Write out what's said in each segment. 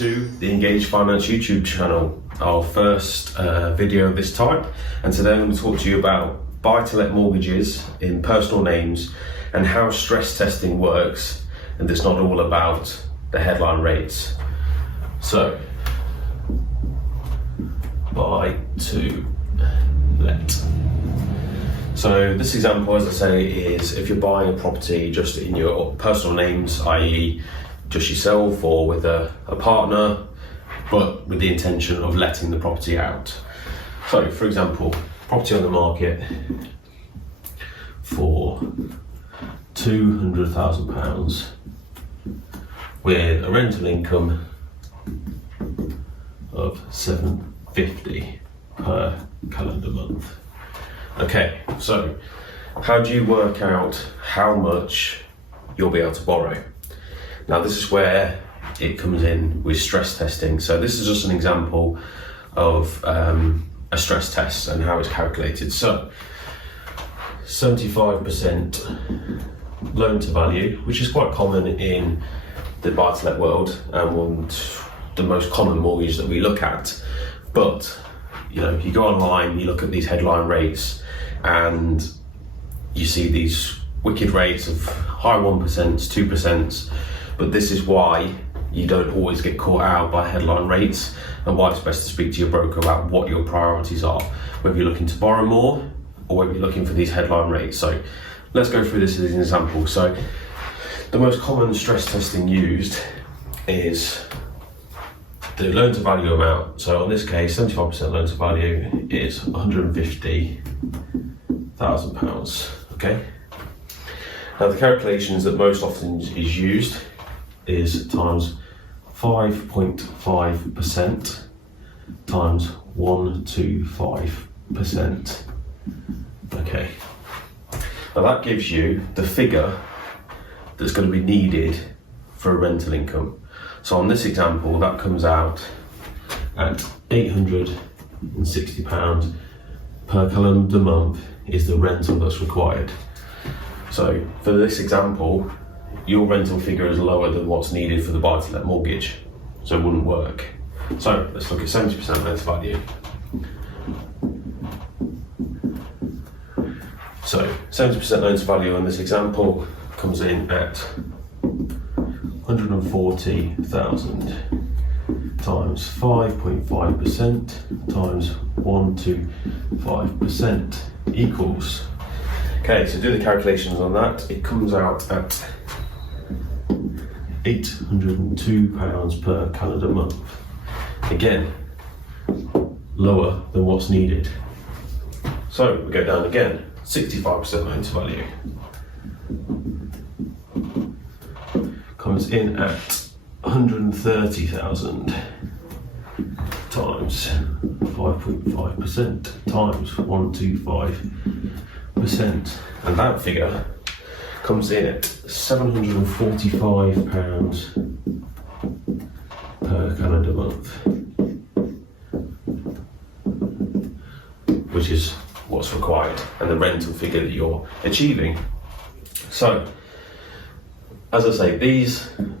to the Engage Finance YouTube channel, our first video of this type, and today I'm going to talk to you about buy-to-let mortgages in personal names and how stress testing works, and it's not all about the headline rates. So, buy-to-let. So this example, as I say, is if you're buying a property just in your personal names, i.e. just yourself or with a partner, but with the intention of letting the property out. So for example, property on the market for £200,000 with a rental income of £750 per calendar month. Okay, so how do you work out how much you'll be able to borrow? Now this is where it comes in with stress testing. So this is just an example of a stress test and how it's calculated. So 75% loan to value, which is quite common in the buy-to-let world and the most common mortgage that we look at. But you know, you go online, you look at these headline rates and you see these wicked rates of high 1%, 2%, but this is why you don't always get caught out by headline rates and why it's best to speak to your broker about what your priorities are, whether you're looking to borrow more or whether you're looking for these headline rates. So let's go through this as an example. So the most common stress testing used is the loan to value amount. So in this case, 75% loan to value is £150,000. Okay. Now the calculations that most often is used is times 5.5% times 125%. Okay. Now that gives you the figure that's going to be needed for a rental income. So on this example, that comes out at £860 per calendar month is the rental that's required. So for this example, your rental figure is lower than what's needed for the buy-to-let mortgage, so it wouldn't work. So let's look at 70% loan to value. So 70% loan to value on this example comes in at 140,000 times 5.5% times 125% equals. Okay, so do the calculations on that. It comes out at £802 per calendar month. Again, lower than what's needed. So we go down again, 65% loan to value. Comes in at 130,000 times 5.5% times 125%, and that figure comes in at £745 per calendar month, which is what's required and the rental figure that you're achieving. So as I say,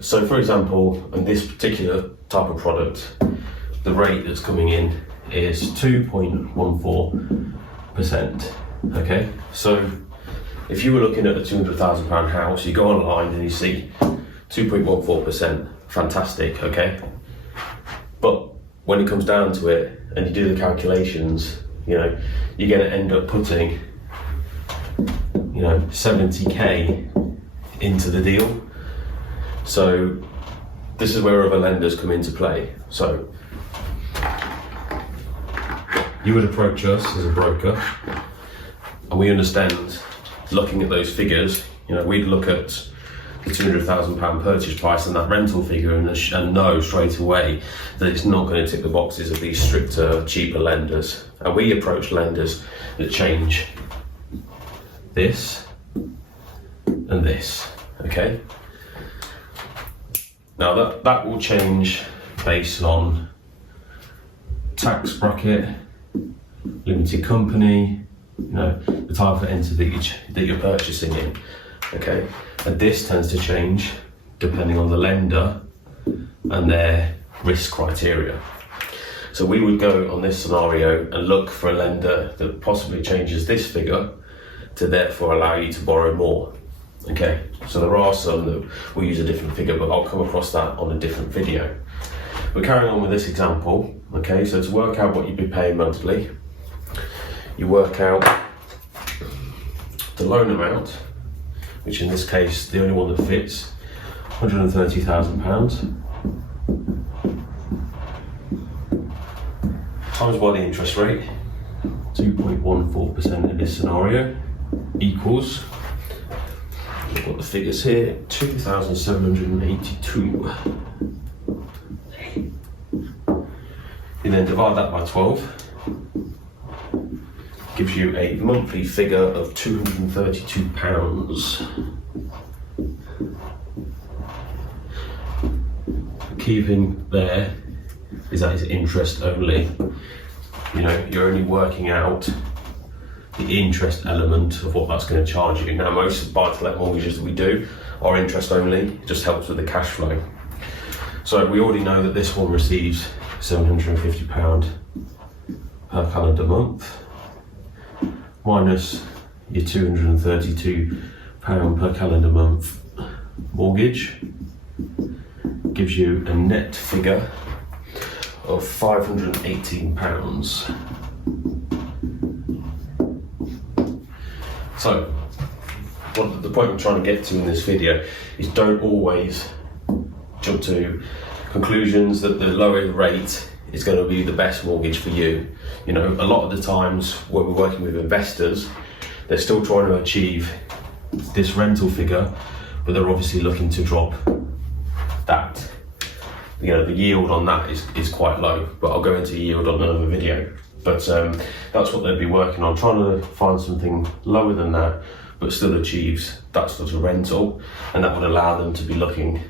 so for example, in this particular type of product, the rate that's coming in is 2.14%. Okay, so if you were looking at a £200,000 house, you go online and you see 2.14%, fantastic, okay? But when it comes down to it and you do the calculations, you know, you're going to end up putting, you know, 70k into the deal. So this is where other lenders come into play. So you would approach us as a broker, and we understand, looking at those figures, you know, we'd look at the £200,000 purchase price and that rental figure and know straight away that it's not going to tick the boxes of these stricter, cheaper lenders. And we approach lenders that change this and this, okay? Now that will change based on tax bracket, limited company, you know, the type of entity that you're purchasing in, okay? And this tends to change depending on the lender and their risk criteria. So we would go on this scenario and look for a lender that possibly changes this figure to therefore allow you to borrow more. Okay, so there are some that will use a different figure, but I'll come across that on a different video. We're carrying on with this example. Okay, so to work out what you'd be paying monthly, you work out the loan amount, which in this case, the only one that fits, £130,000, times by the interest rate, 2.14% in this scenario, equals, I've got the figures here, 2,782. You then divide that by 12, gives you a monthly figure of £232. The key thing there is that it's interest only. You know, you're only working out the interest element of what that's going to charge you. Now, most buy-to-let mortgages that we do are interest only. It just helps with the cash flow. So we already know that this one receives £750 per calendar month, minus your £232 per calendar month mortgage, gives you a net figure of £518. So, what the point I'm trying to get to in this video is don't always jump to conclusions that the lower the rate is going to be the best mortgage for you. You know, a lot of the times when we're working with investors, they're still trying to achieve this rental figure, but they're obviously looking to drop that. You know, the yield on that is quite low, but I'll go into yield on another video. But that's what they'd be working on, trying to find something lower than that, but still achieves that sort of rental, and that would allow them to be looking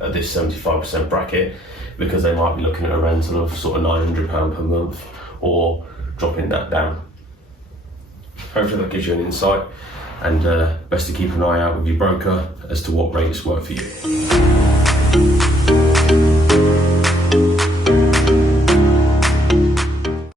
at this 75% bracket, because they might be looking at a rental of sort of £900 per month, or dropping that down. Hopefully that gives you an insight, and best to keep an eye out with your broker as to what rates work for you.